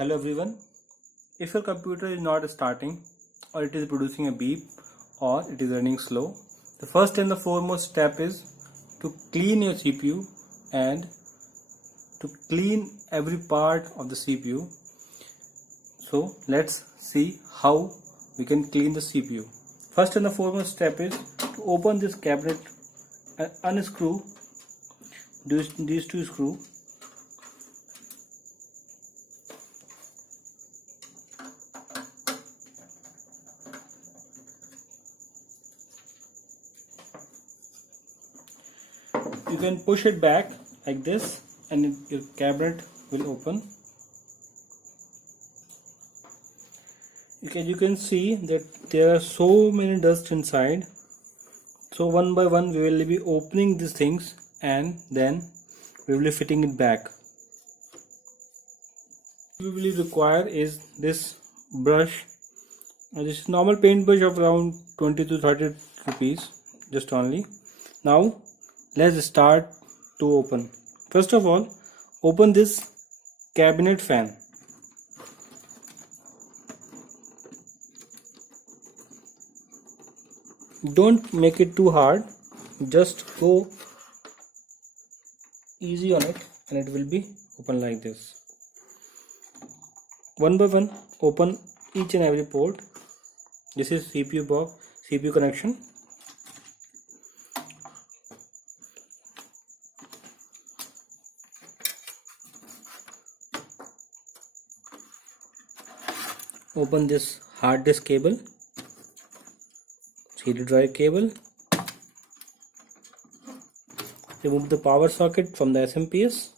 Hello everyone. If your computer is not starting or it is producing a beep or it is running slow, the first and the foremost step is to clean your CPU and to clean every part of the CPU. So let's see how we can clean the CPU. First and the foremost step is to open this cabinet and unscrew these two screws. You can push it back like this and your cabinet will open. You can see that there are so many dust inside. So one by one we will be opening these things and then we will be fitting it back. What we will require is this brush. This is normal paint brush of around 20 to 30 rupees just only. Now let's start to open. First of all, open this cabinet fan. Don't make it too hard, just go easy on it and it will be open like this. One by one open each and every port. This is CPU box, CPU connection. Open this hard disk cable, CD drive cable. Remove the power socket from the SMPS.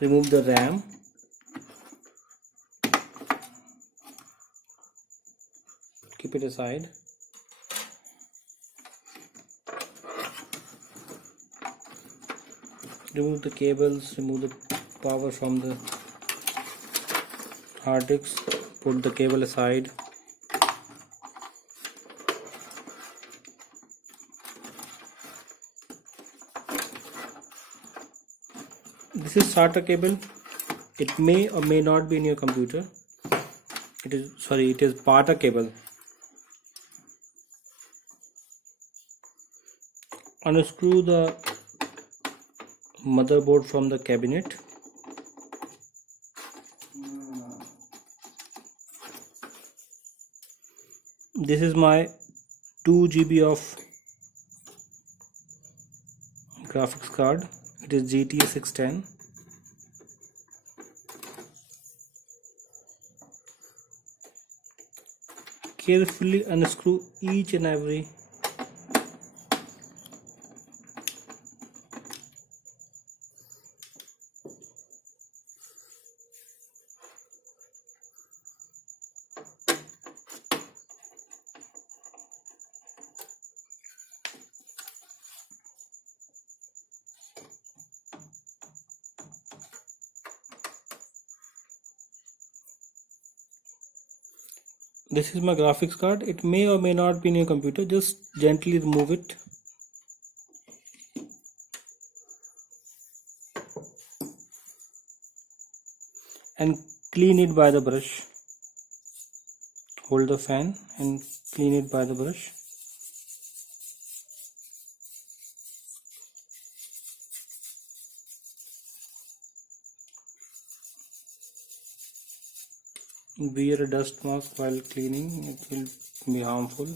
Remove the RAM. Keep it aside. Remove the cables, remove the power from the hard disk, put the cable aside. This is SATA cable. It may or may not be in your computer. It is PATA cable. Unscrew the motherboard from the cabinet. This is my 2 GB of graphics card. It is GTX 610. Carefully unscrew each and every This is my graphics card. It may or may not be in your computer. Just gently remove it. And clean it by the brush. Hold the fan and clean it by the brush. Wear a dust mask while cleaning, it will be harmful.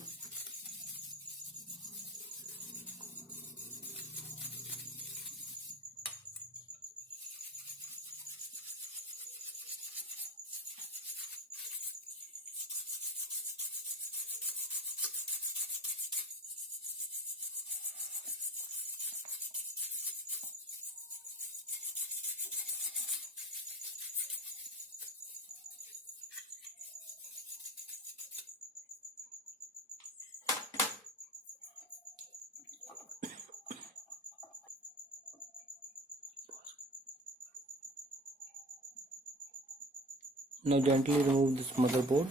Now gently remove this motherboard.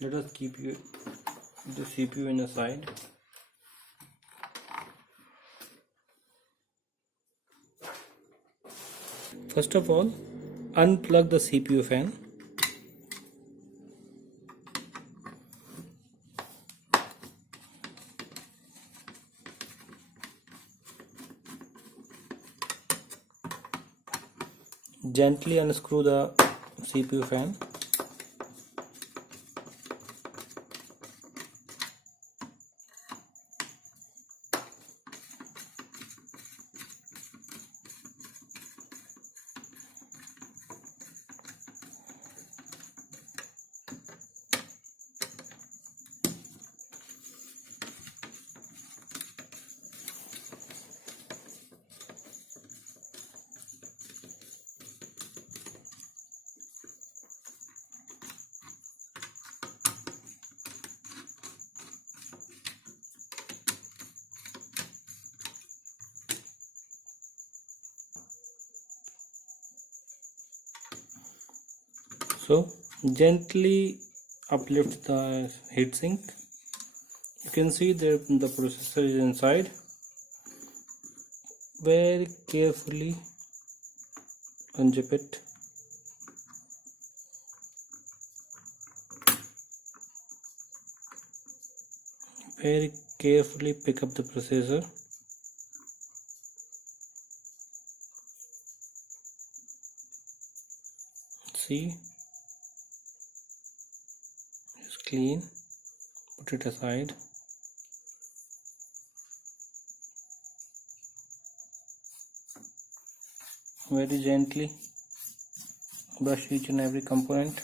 Let us keep the CPU in the side. First of all, unplug the CPU fan. Gently unscrew the CPU fan. So gently uplift the heatsink. You can see that the processor is inside. Very carefully unzip it. Very carefully pick up the processor. See, it's clean. Put it aside. Very gently brush each and every component.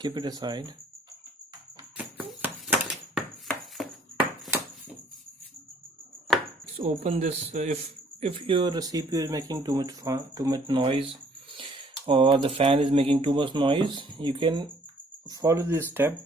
Keep it aside. Let's open this. If your CPU is making too much noise, or the fan is making too much noise, you can follow this step.